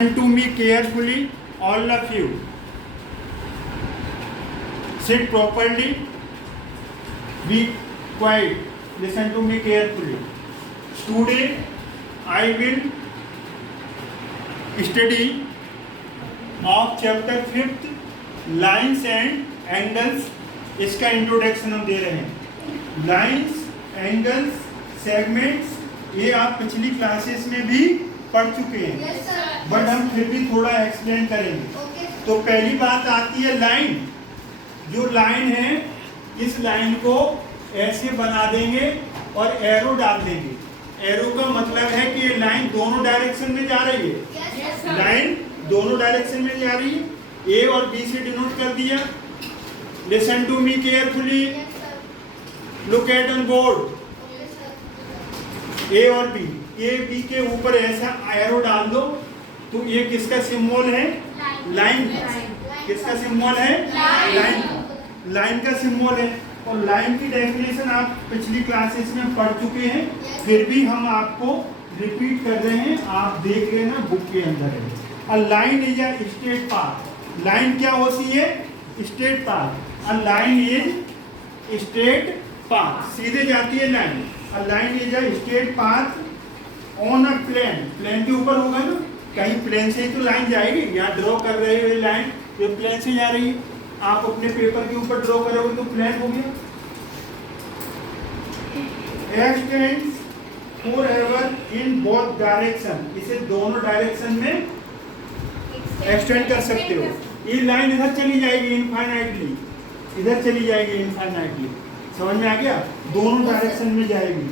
Listen to me carefully, all of you. Sit properly. Be quiet. Listen to me carefully. Today, I will study of chapter 5th, lines and angles. इसका introduction हम दे रहे हैं. Lines, angles, segments ये आप पिछली classes में भी पढ़ चुके हैं. बट हम फिर भी थोड़ा एक्सप्लेन करेंगे. तो पहली बात आती है लाइन. जो लाइन है इस लाइन को ऐसे बना देंगे और एरो डाल देंगे. एरो का मतलब है कि ये लाइन दोनों डायरेक्शन में जा रही है. लाइन दोनों डायरेक्शन में जा रही है. ए और बी से डिनोट कर दिया. Listen to me carefully. Look at on board. A और बी, ए बी के ऊपर ऐसा एरो डाल दो तो ये किसका सिंबल है? लाइन. किसका सिंबल है? लाइन. लाइन का सिंबल है. और लाइन की डेफिनेशन आप पिछली क्लासेस में पढ़ चुके हैं. फिर भी हम आपको रिपीट कर रहे हैं. आप देख रहे हैं ना, बुक के अंदर है. A line is a straight path. Line क्या होती है? Straight path. A line is straight path. सीधे जाती है line. A line is a straight path on a plane. Plane के ऊपर होगा ना, कहीं प्लेन से ही तो लाइन जाएगी. यहाँ ड्रॉ कर रहे हो लाइन, ये प्लेन से जा रही है. आप अपने पेपर के ऊपर ड्रॉ करोगे तो प्लेन हो गया. X tends forever in both direction. इसे दोनों डायरेक्शन में एक्सटेंड कर सकते हो. ये लाइन इधर चली जाएगी इनफाइनाइटली, इधर चली जाएगी इनफाइनाइटली. समझ में आ गया? दोनों डायरेक्शन में जाएगी.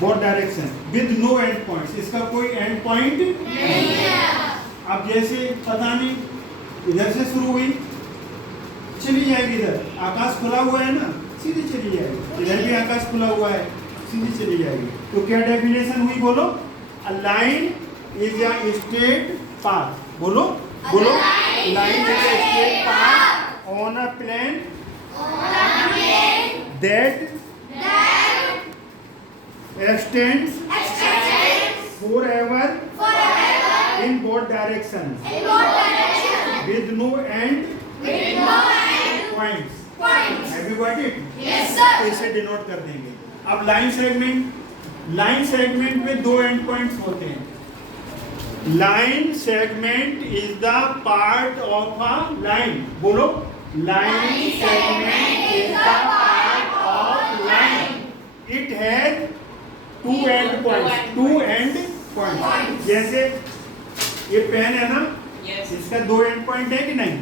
Both direction with no end points. इसका कोई एंड पॉइंट नहीं है. अब जैसे पता नहीं इधर से शुरू हुई चली जाएगी इधर. आकाश खुला हुआ है ना, सीधी चली जाएगी. इधर भी आकाश खुला हुआ है, सीधी चली जाएगी. तो क्या डेफिनेशन हुई? बोलो. A line is a straight path. बोलो बोलो. Line is a straight path on a plane that extends forever in both directions with no end points. Have you got it? Yes sir. तो इसे denote कर देंगे. अब line segment. Line segment में दो and points होते हैं. Line segment is the part of a line. बोलो. Line segment is the part of line. It has two end points. Two end points. जैसे ये पेन है ना, इसका दो एंड पॉइंट है कि नहीं?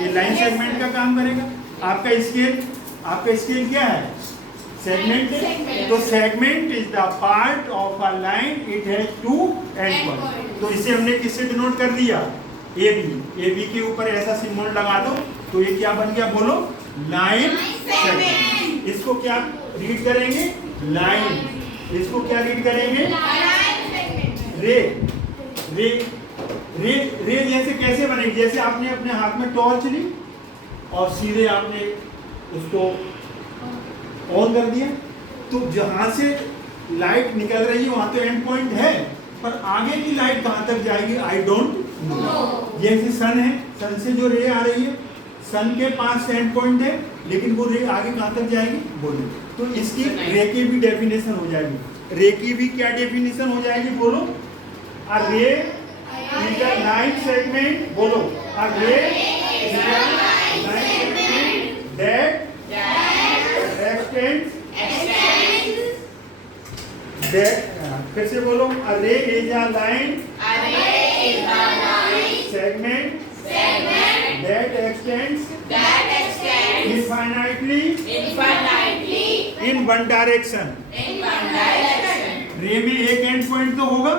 ये लाइन सेगमेंट का काम करेगा. आपका स्केल क्या है? सेगमेंट. तो segment is the part of a line. It has two end point. तो इसे हमने किससे डिनोट कर दिया? A B. ए बी के ऊपर ऐसा सिंबल लगा दो तो ये क्या बन गया? बोलो. Line segment. इसको क्या रीड करेंगे? लाइन. इसको क्या रीड करेंगे? रे. रे रे रे जैसे कैसे बनेगी? जैसे आपने अपने हाथ में टॉर्च ली और सीधे आपने उसको ऑन कर दिया तो जहां से लाइट निकल रही है वहां तो एंड पॉइंट है, पर आगे की लाइट कहां तक जाएगी? I don't know. जैसे सन है, सन से जो रे आ रही है, सन के पास एंड पॉइंट है, लेकिन वो रे आगे कहां तक जाएगी? बोलो. तो इसकी रे की भी डेफिनेशन हो जाएगी. रे की भी क्या डेफिनेशन हो जाएगी? बोलो. अ रे इज अ लाइन सेगमेंट. बोलो. अ रे is a line segment that x tends that. फिर से बोलो. अ रे is a line segment that extends infinitely in one direction. रे में एक एंड पॉइंट तो होगा,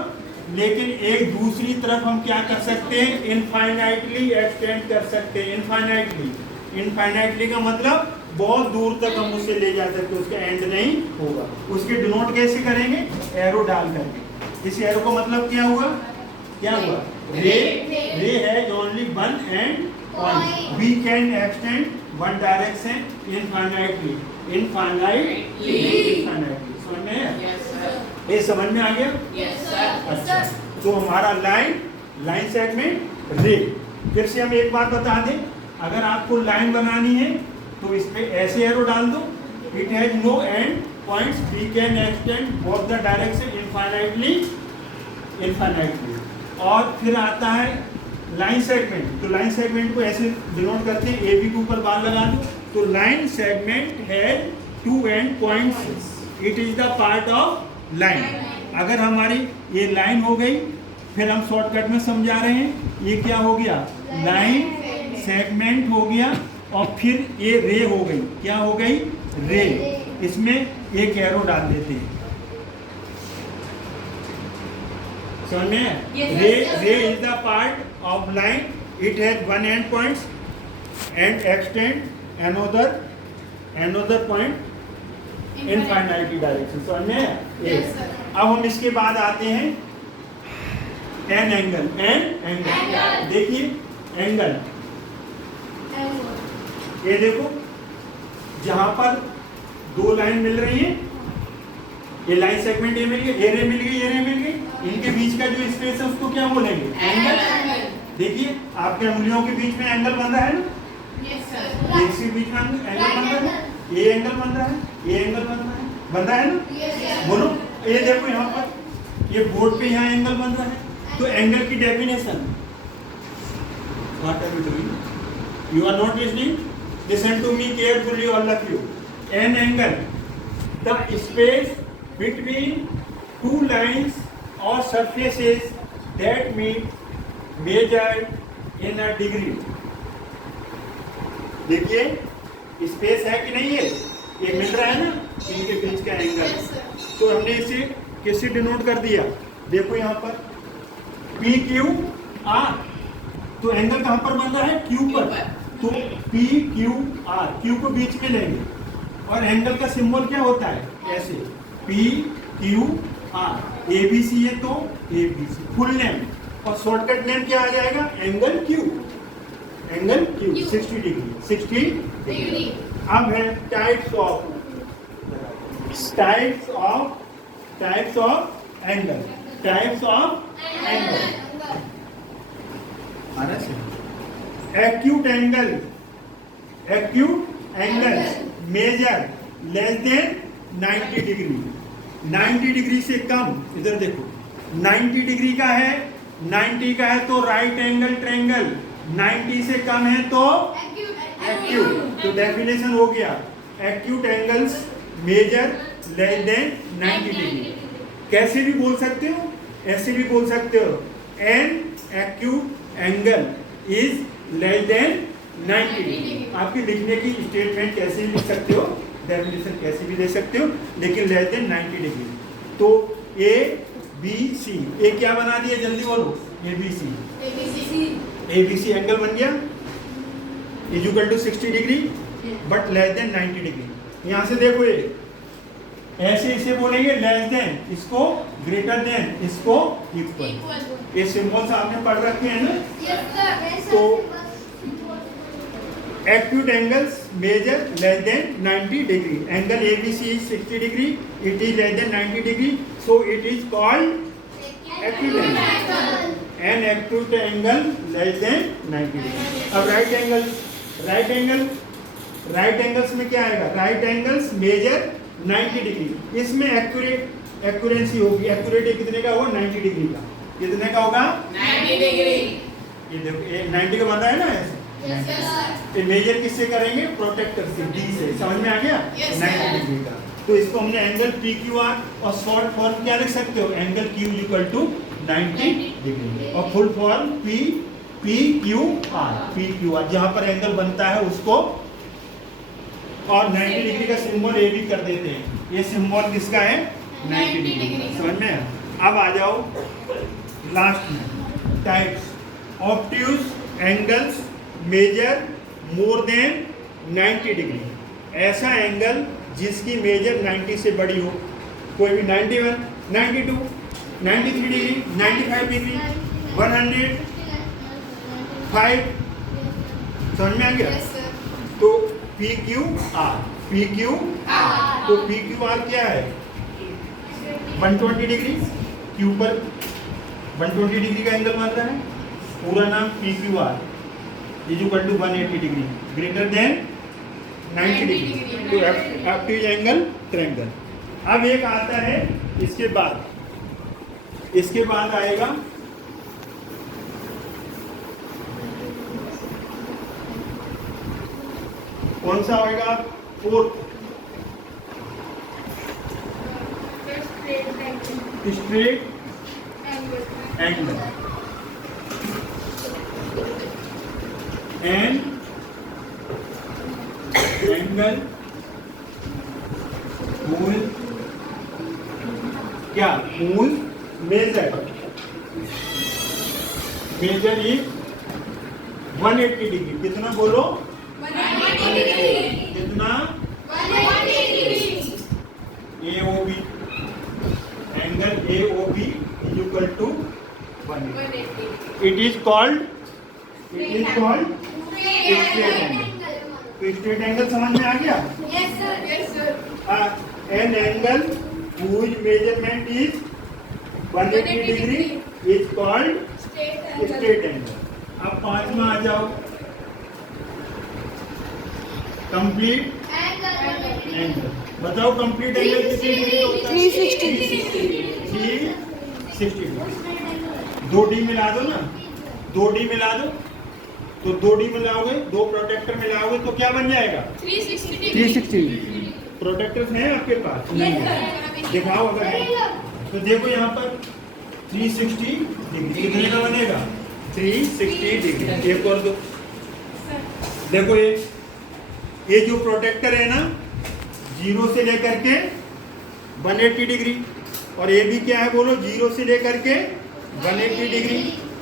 लेकिन एक दूसरी तरफ हम क्या कर सकते हैं? इनफाइनाइटली एक्सटेंड कर सकते हैं. इनफाइनाइटली. इनफाइनाइटली का मतलब बहुत दूर तक हम उसे ले जा सकते हैं, उसका एंड नहीं होगा. उसके डिनोट कैसे करेंगे? एरो डाल करके. इस एरो का मतलब क्या हुआ? क्या हुआ? Ray. Ray has only one end point. We can extend one direction infinitely. Infinitely. समझ में आया? ये समझ में आ गया? Yes sir. अच्छा. तो हमारा लाइन सेगमेंट रे। फिर से हम एक बात बता दें, अगर आपको लाइन बनानी है तो इस पे ऐसे एरो डाल दो, it has no end points, we can extend both the direction infinitely. और फिर आता है लाइन सेगमेंट, तो लाइन सेगमेंट को ऐसे डिनोट करते हैं, ए बी के ऊपर बार लगा दो, तो line segment has two end points, it is the part of line. अगर हमारी ये लाइन हो गई, फिर हम शॉर्टकट में समझा रहे हैं, ये क्या हो गया, लाइन सेगमेंट हो गया, और फिर ये रे हो गई, क्या हो गई, रे। इसमें एक एरो डाल देते हैं, समझ में? रे is the part of line, it has one and points and extend another point infinitely direction, समझ में? अब हम इसके बाद आते हैं एन एंगल। देखिए एंगल, ये देखो जहां पर दो लाइन मिल रही है, ये लाइन सेगमेंट ये मिल गई, ये रे मिल गई, ये रे मिल गई, इनके बीच का जो स्पेस है उसको क्या बोलेंगे, एंगल। देखिए आपके उंगलियों के बीच में एंगल बन रहा है ना, इसके बीच में एंगल बन रहा है, ये एंगल बन रहा है, ये एंगल बन रहा है ना, बोलो। ये देखो यहाँ पर ये बोर्ड पे यहाँ एंगल बन रहा है, तो एंगल की definition, what are you doing, you are not listening, listen to me carefully all of you. An angle, the space between two lines or surfaces that meet measured in a degree। देखिए space है कि नहीं है, ये मिल रहा है ना इनके बीच का एंगल, तो हमने इसे कैसे डिनोट कर दिया, देखो यहाँ पर पी क्यू आर, तो एंगल कहाँ पर बन रहा है, क्यू पर, तो पी क्यू आर, क्यू को बीच में लेंगे, और एंगल का सिंबल क्या होता है, ऐसे P Q R, A B C है तो A B C full name, और शॉर्टकट नेम क्या आ जाएगा, angle Q, angle Q 60 degree. अब है types of angle, acute angle measure less than 90 degree, 90 degree से कम, इधर देखो 90 डिग्री का है, 90 का है तो राइट एंगल ट्रायंगल, 90 से कम है तो एक्यूट। तो डेफिनेशन हो गया, acute angles measure less than 90 degree. कैसे भी बोल सकते हो, ऐसे भी बोल सकते हो, an acute angle is less than 90 degree. आपके लिखने की स्टेटमेंट कैसे भी लिख सकते हो, डेफिनेशन कैसे भी दे सकते हो, लेकिन लेस देन 90 डिग्री। तो ए बी सी, ए क्या बना दिया, जल्दी बोलो, ए बी सी एंगल बन गया, equal to 60 degree but less than 90 degree. यहाँ से देखो ये ऐसे इसे बोलेंगे लेस देन, इसको ग्रेटर देन, इसको इक्वल। ये सिंबल्स आपने पढ़ रखे हैं ना। तो acute angles measure less than 90 degree, angle ABC is 60 degree, it is less than 90 degree, so it is called acute angle, and acute angle less than 90 degree। अब right angles में क्या आएगा, right angles measure 90 degree, इसमें accuracy होगी, accurate कितने का होगा, 90 degree का, कितने का होगा, 90 डिग्री। ये देखो ये 90 का बन रहा है ना ऐसे, मेजर किससे करेंगे, प्रोटेक्टर से, डी से, समझ में आ गया, 90 डिग्री का। तो इसको हमने एंगल पी क्यू आर, और शॉर्ट फॉर्म क्या लिख सकते हो, angle Q equal to 90 degree, और full form P Q R, जहां पर एंगल बनता है उसको, और 90 डिग्री का सिंबल ए भी कर देते हैं, ये सिंबल किसका है, 90 डिग्री, समझ में। अब आ जाओ लास्ट में, types obtuse angles measure more than 90 degree, ऐसा एंगल जिसकी मेजर 90 से बड़ी हो, कोई भी 91, 92, 93 डिग्री, 95 डिग्री, 105, समझ में आ गया। तो पी क्यू आर, तो पी क्यू आर क्या है, 120 डिग्री, क्यू पर 120 डिग्री का एंगल मार रहा है, पूरा नाम PQR is equal to 180 degree greater than 90 degree, तो एक्टिव एंगल ट्रायंगल। अब एक आता है इसके बाद आएगा कौन सा होगा? Fourth, straight angle and angle मूल क्या? मूल मेजर इज 180 डिग्री। कितना बोलो? 180 डिग्री। कितना? 180 degree. AOB angle AOB is equal to 180। It is called straight angle. तो स्ट्रेट एंगल समझ में आ गया? Yes sir. Yes sir. An angle whose measurement is 180 degree is called straight angle. अब 5 में आ जाओ, कंप्लीट एंगल। बताओ complete angle कितनी degree होता है? 360 डिग्री। 2D मिला दो ना, 2D मिला दो, तो 2D मिलाओगे, 2 प्रोटेक्टर मिलाओगे तो क्या बन जाएगा? 360। प्रोटेक्टर्स हैं आपके पास? नहीं, दिखाओ अगर है तो। देखो यहाँ पर 360 डिग्री कितने का बनेगा? 360 डिग्री। एक और दो, देखो ये जो प्रोटेक्टर है ना, 0 से लेकर के 180 डिग्री, और ये भी क्या है बोलो? 0 से लेकर के 180 डिग्री।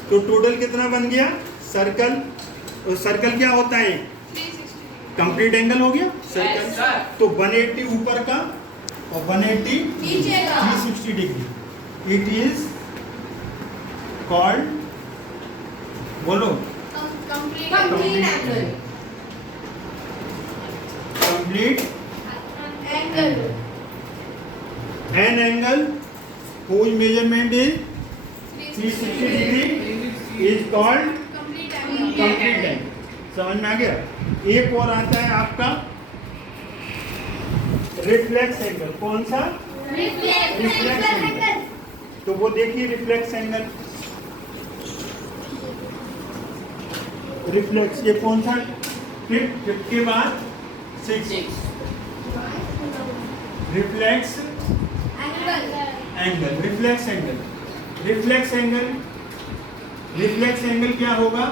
तो टोटल कितना बन गया? सर्कल। और सर्कल क्या होता है? कंप्लीट एंगल हो गया सर्कल। तो 180 ऊपर का और 180 नीचे का, 360 डिग्री। इट इज कॉल्ड, बोलो, complete angle. Complete Angle. An angle whose measurement is 360 degree is called Complete complete angle. समझ में आ गया? एक और आता है आपका रिफ्लेक्स एंगल। कौन सा? Reflex angle. तो वो देखिए रिफ्लेक्स एंगल, रिफ्लेक्स ये कौन सा? फिफ्थ के बाद 6 reflex angle. Reflex angle, reflex angle, reflex angle क्या होगा?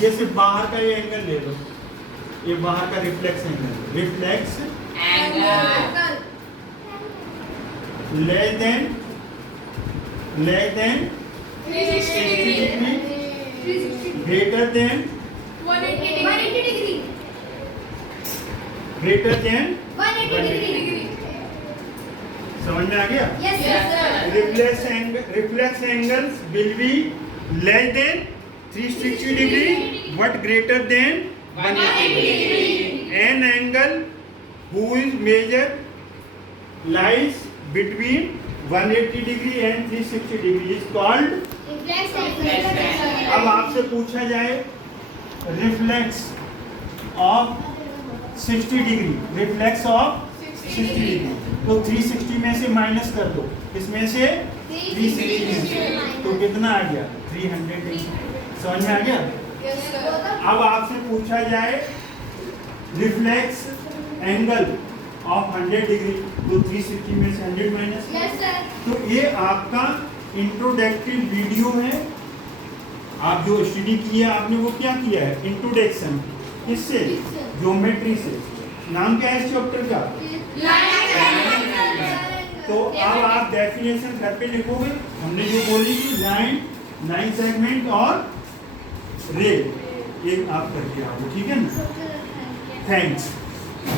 जैसे बाहर का ये एंगल ले लो, ये बाहर का reflex angle, reflex Angle. Less than 360 degree. Greater than 180 degree. Greater than 180 degree. समझ में आ गया? Yes sir. Reflex angles will be less than 360 degree but greater than 180 degree. An angle whose measure lies between 180 degree and 360 degree is called। अब आपसे पूछा जाए reflex of 60 degree, reflex of 60 degree, तो 360 में से माइनस कर दो, इसमें से 360 में से, तो कितना आ गया? 300 डिग्री। समझ में आ गया? Yes sir. अब आपसे पूछा जाए रिफ्लेक्स एंगल ऑफ 100 डिग्री, तो 360 में से 100 माइनस। Yes sir. तो ये आपका इंट्रोडक्टिव वीडियो है। आप जो स्टडी किया आपने वो क्या किया है? इंट्रोडक्शन। किससे? ज्योमेट्री से। नाम क्या है इस चैप्टर का? तो अब आप डेफिनेशन घर पे लिखोगे। हमने जो बोली कि लाइन सेगमेंट और रे, ये आप करके आओगे, ठीक है ना? थैंक्स।